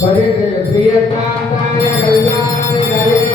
प्रियकांताय कल्याण हरे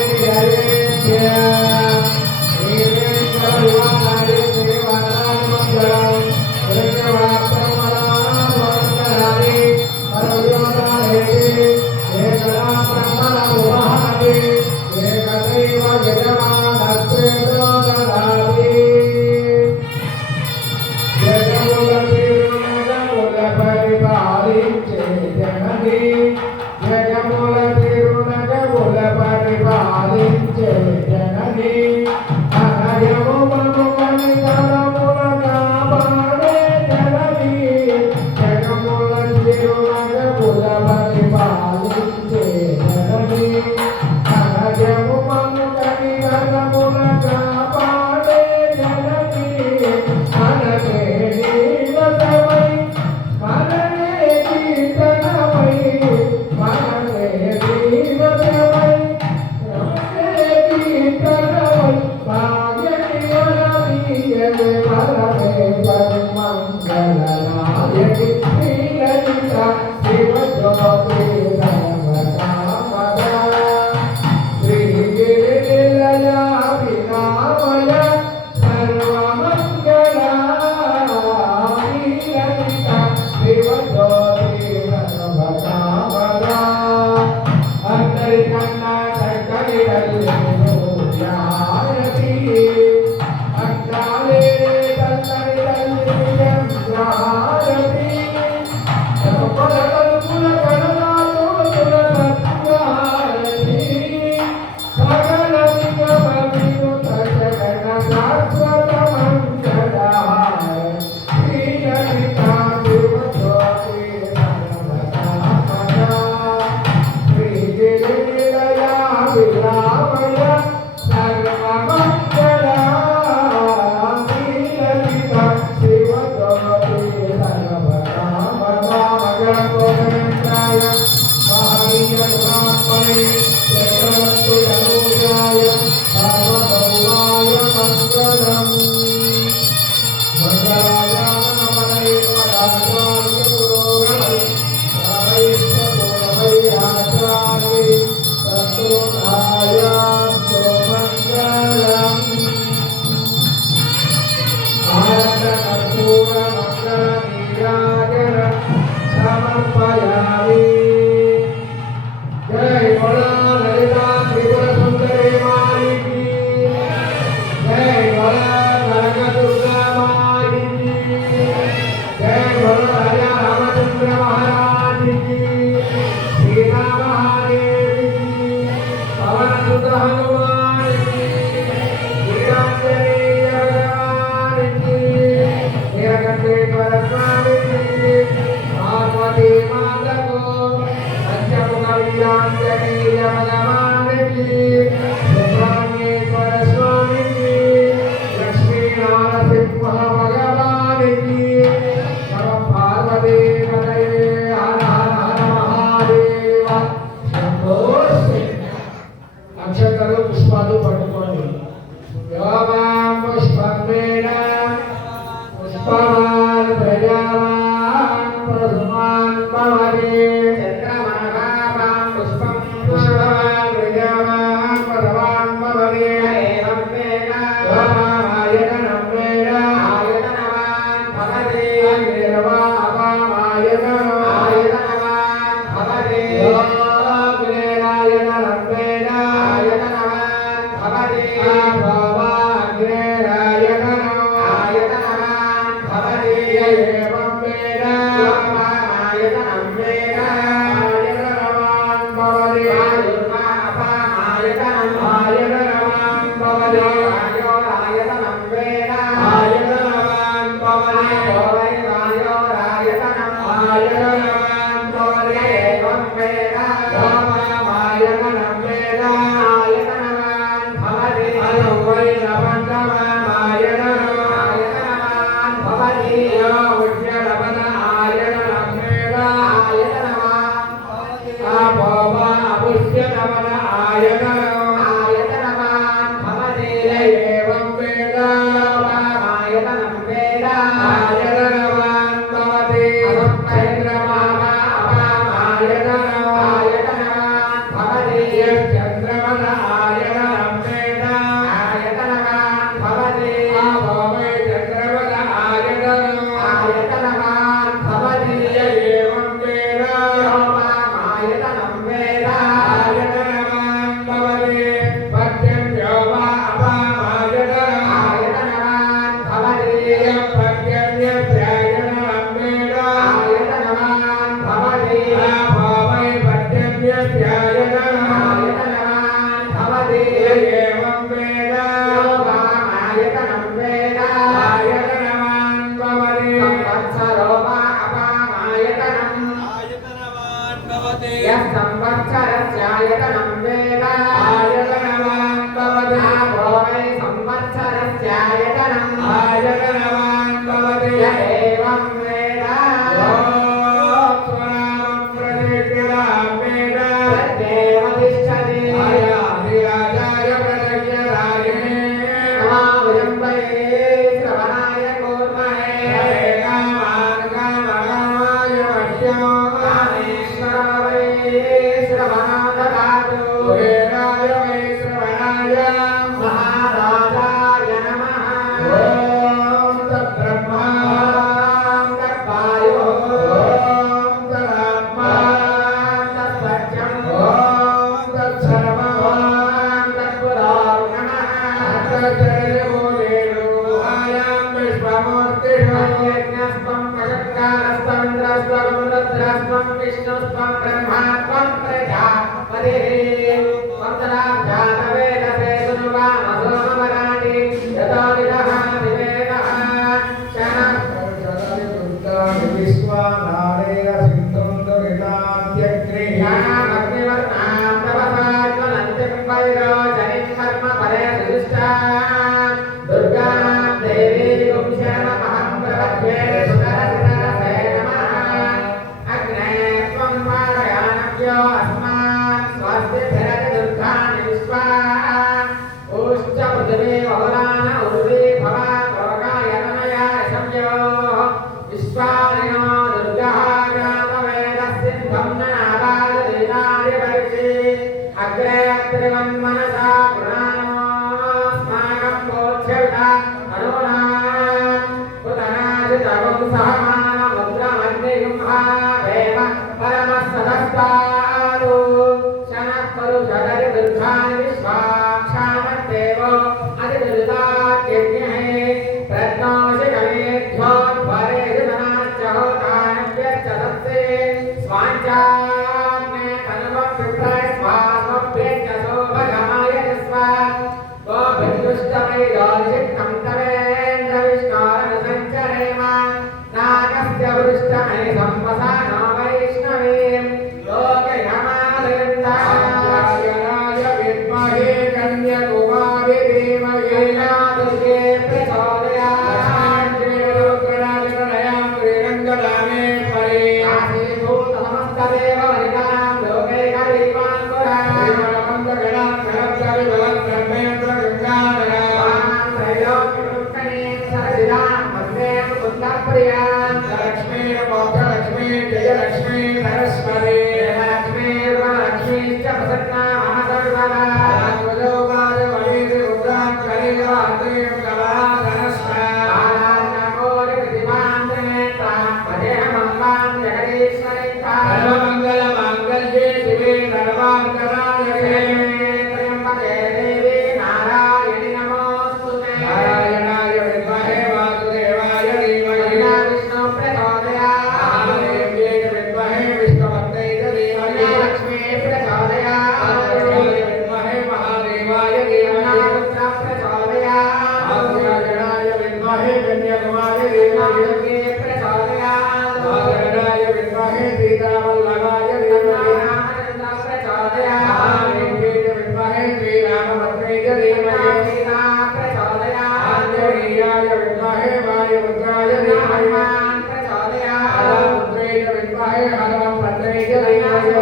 यः संवत्सरस्यायतनं वेद आयतनवान् भवति आपो वै संवत्सरस्यायतनम् आयतनवान् भवति य एवं वेद स्वनामं प्रतिष्ठितां वेद तद्देव तिष्ठति आयाधिराजाय प्रदज्ञराजिने नमो वयं वै श्रवणाय कुर्महे कामान् कामकामाय मह्यं विष्णुस्त्वं ब्रह्मात्मं प्रजापतिः वन्दनाभ्यातवेदसे सुनुवामसोमवराणि यतो विदः विवेकः विश्वानारेण सिन्धुं दुरितात्यग्निह्यामग्निवर्णां तपसाज्वलन्तिं वैरोचनिं कर्म परे सुदुष्टां दुर्गां देवीं शरणमहं प्रपद्ये सुतरसितरसे नमः अग्ने त्वं वारयानभ्यो अस्मान् स्वस्तिभिरति दुर्गाणि विश्वा उश्च पृथिवी बहुलान उर्वी भवा लोकाय नमयाय संयो विश्वानिनो दुर्गः ग्रामवेदस्सिन्धं ननावादीनानि परिषि अग्रे त्रिवन्मनसा पुराणोऽस्माकं बोध्यविदा अनुनाम् उतनाजितवं सहमानमुद्रमन्निगुम्भावेव परमसदस्तादु शनः परुषदरि दुर्गाणि विश्वाक्षामद्देवो अतिदुरिताज्ञः प्रज्ञोषि कमेध्योद्भरेषु धनाच्चहोतानव्यच्चतत्से स्वाञ्चाग्ने तनुवं विप्राय स्वात्मभ्येच्च शोभगमाय स्वा गोभिर्दुष्टमैरोजिक्तं तवेन्द्रविष्णोरनुसञ्चरेम नागस्य वृष्टमहि सम्पसानो वैष्णवीं लोकयमालयन्ताय विद्महे कन्याकुमारी धीमहि दुर्गे प्रचोदयात् श्रीरुद्रराजकनयां श्रीरङ्गदामेश्वरी आसीभूतसमस्तदेव वनितां लोकैकलीमान् पुरान् श्रीमणमन्दगणां शरद्गविभवन् ब्रह्मेन्द्रगङ्गाधरां त्रैलोक्यवृत्तनीं सरसिजां वन्दे मुकुन्दप्रियां लक्ष्मीं मोक्षलक्ष्मीं जयलक्ष्मीं सरस्वती लक्ष्मीर्वरलक्ष्मीश्च प्रसन्ना मम सर्वदा सर्वमङ्गलमाङ्गल्ये शिवे सर्वाङ्गरायके त्र्यम्बके देवी नारायणि नमोऽस्तुते नारायणाय विद्महे वासुदेवाय धीमहि विष्णु प्रचोदयात् महादेव्यै विद्महे विष्णुपत्न्यै धीमहि लक्ष्मी प्रचोदयात् विद्महे महादेवाय धीमहि रुद्र प्रचोदयात् नारायणाय विद्महे कन्याकुमारी धीमहि प्रचोदयात् नारायणाय विद्महे सीतावल्लभाय धीमहि प्रचोदयात् विद्महे श्रीरामभद्रै धीमहि सीता प्रचोदयात् आञ्जनेयाय विद्महे वायुपुत्राय धीमहि प्रचोदयात् पुत्रै विद्महे हनुमन्त्रै धीमहि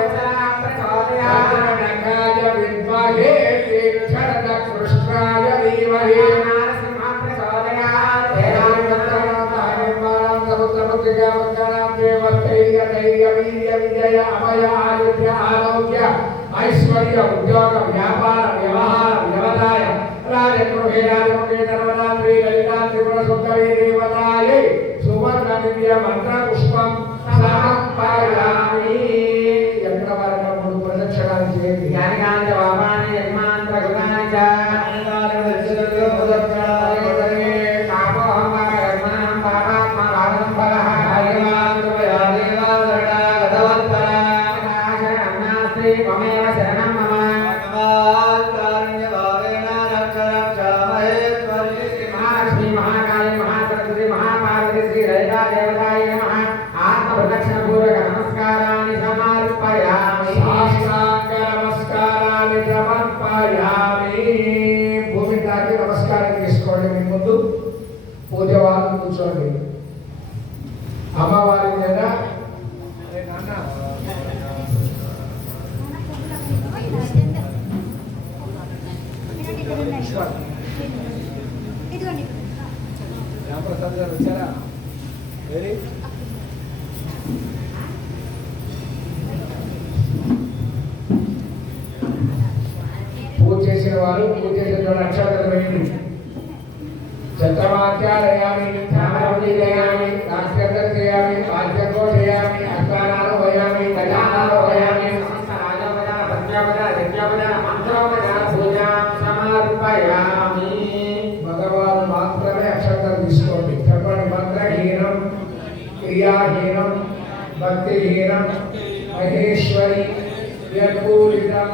प्रचोदयात् नखाय विद्महे तीर्थरथकृष्णाय धीमहि नरसिंह प्रचोदयात् ऐश्वर्य उद्योग व्यापार व्यवहार व्यवसाय राजगृहे राजमुखे सर्वदात्री ललिता त्रिपुर सुंदरी देवतायै सुवर्ण दिव्य मंत्र पुष्पं समर्पयामि यज्ञवर्णमुడు ప్రదక్షిణాలు చేయండి జ్ఞానాంజ వామాని యజ్ఞాంత్ర గుణాని చ అనంతార దర్శనలో మొదలుపెట్టాలి కామోహం యజ్ఞానం పాపాత్మ భాగం ఫలః భగవాన్ కృపయా దేవా శరణాగతవత్పర నాశనం నాస్తి మమేవ శరణం మమ కారుణ్యభావేన రక్ష రక్షామహేశ్వరి మహాలక్ష్మి మహాకాళి మహాసరస్వతి మహాపార్వతి శ్రీ లలితా దేవతాయ నమః ఆత్మ ప్రదక్షిణ పూర్వక నమస్కారాన్ని సమర్పయామి చేసిన వారు పూజ చేసిన అక్షరాలు వేయండి. చంద్రమాచారయామి ధ్యానయామి రాక్షసం చేయామి ఆజ్ఞో చేయామి అస్థానాలు పోయామి గజానాలు పోయామి రాజపద పంచాపద యజ్ఞపద మంత్రోపద పూజాం సమర్పయామి. భగవాన్ మాత్రమే అక్షరం తీసుకోండి. చెప్పండి. మంత్రహీనం, క్రియాహీనం, భక్తిహీనం, మహేశ్వరి, యత్పూరితం,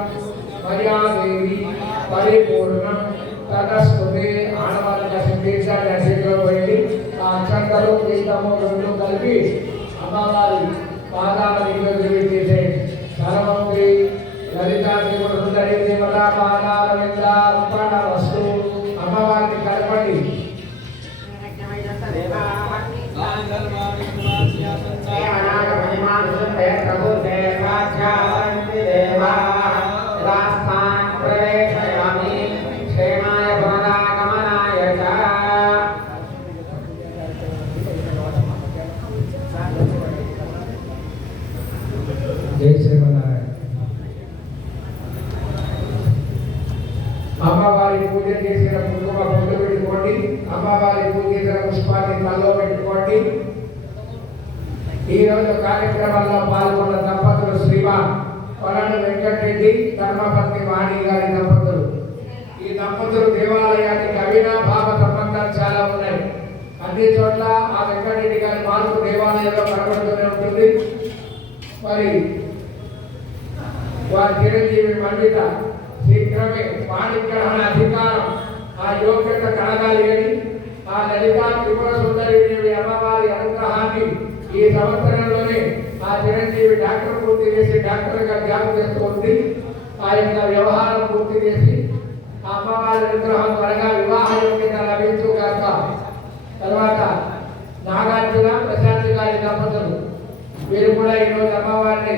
మర్యాదేవి, పరిపూర్ణం, తటస్థుతే. ఆడవాళ్ళ సింధీక్షలో వెళ్ళి ఆ అక్షంతలు పీఠము రెండు కలిపి అమ్మవారి పాదాల మీద చేసే సర్వంగి లలితాదేవుడు సుందరి దేవత పాదాల మీద అర్పణ వస్తు అమ్మవారిని కలపండి. జై శ్రీమన్నారాయణ. అమ్మవారి పూజ చేసిన కుంకుమ పొట్టు పెట్టుకోండి. అమ్మవారి పూజ చేసిన పుష్పాన్ని తల్లో పెట్టుకోండి. ఈరోజు కార్యక్రమంలో పాల్గొన్న దంపతులు శ్రీమాన్ కొలను వెంకటరెడ్డి, ధర్మపత్ని వాణి గారి దంపతులు. ఈ దంపతులు దేవాలయానికి అవినాభావ సంబంధాలు చాలా ఉన్నాయి. అన్ని చోట్ల ఆ వెంకటరెడ్డి గారి మార్పు దేవాలయంలో కనబడుతూనే ఉంటుంది. మరి వారి చిరంజీవి మండిత శీఘ్రమే పాణిగ్రహణ అధికారం ఆ యోగ్యత కలగాలి అని ఆ లలితా త్రిపుర సుందరి దేవి అమ్మవారి అనుగ్రహాన్ని ఈ సంవత్సరంలోనే ఆ చిరంజీవి డాక్టర్ పూర్తి చేసి డాక్టర్గా జాబ్ చేస్తుంది. ఆ యొక్క వ్యవహారం పూర్తి చేసి ఆ అమ్మవారి అనుగ్రహం త్వరగా వివాహ యోగ్యత లభించుగాక. తర్వాత నాగార్జున ప్రశాంత్ గారి దంపతులు వీరు కూడా ఈరోజు అమ్మవారిని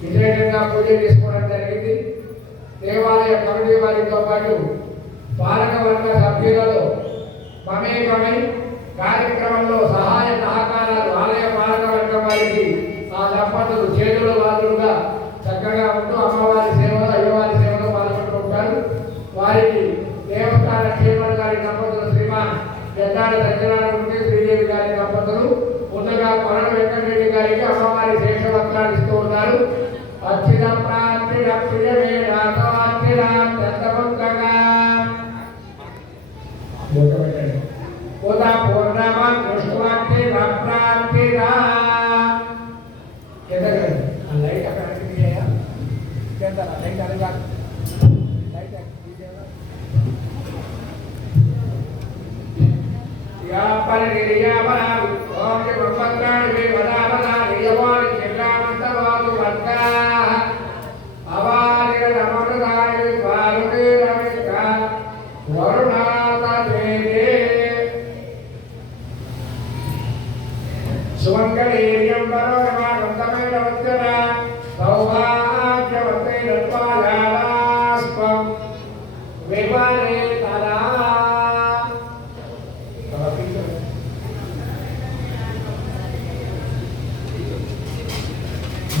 విశేషంగా పూజ చేసుకోవడం జరిగింది. దేవాలయ కమిటీ వారితో పాటు పాలకవర్గ సభ్యులలో మమేకమై కార్యక్రమంలో సహాయ సహకారాలు ఆలయ పాలకవర్గం వారికి ఆ దంపతులు చేతుల వాదులుగా చక్కగా ఉంటూ అమ్మవారి సేవలో అయ్యవారి సేవలో పాల్గొంటూ ఉంటారు. వారికి దేవస్థాన క్షేమర్ గారి దంపతులు శ్రీమాన్ పెద్దాడ సత్యనారాయణ శ్రీదేవి గారి దంపతులు ముందుగా కొలను వెంకటరెడ్డి గారికి అమ్మవారి శేషవస్త్రాలు ఇస్తూ ఉన్నారు. అక్షిత ప్రాంతిర ప్రియవేణాక్షిర చంద్రముద్రగా పూర్ణమ కృష్ణవాక్తి ప్రాంతిరా లైట్ అక్కడ లైట్ అనగా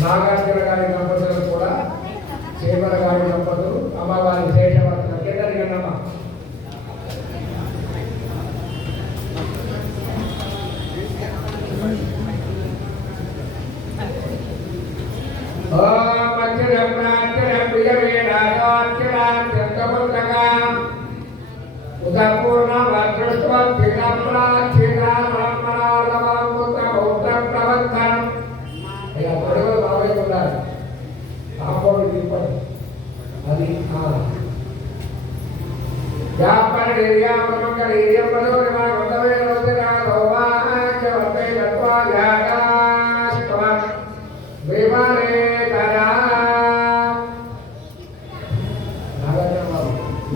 నాగార్జున గారి దంపతులు కూడా చేమల గారి దంపతులు అమ్మవారి శేషవస్త్రం కిందకి అన్నమ్మ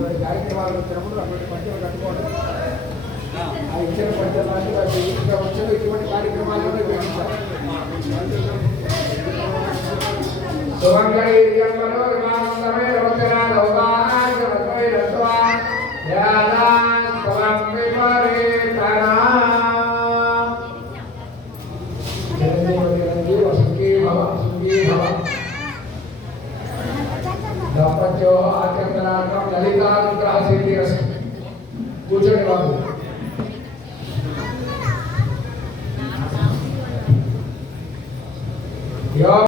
అది కార్యక్రమాలు వచ్చినప్పుడు అటువంటి పంటలు కట్టుకోవడం ఆ ఇచ్చిన పంటలు వచ్చిన ఇటువంటి కార్యక్రమాలను దాంపత్యో ఆచంద్ర अस्माकं ललितानुग्रह सिद्धिरस्तु। కూర్చోండి బాబు।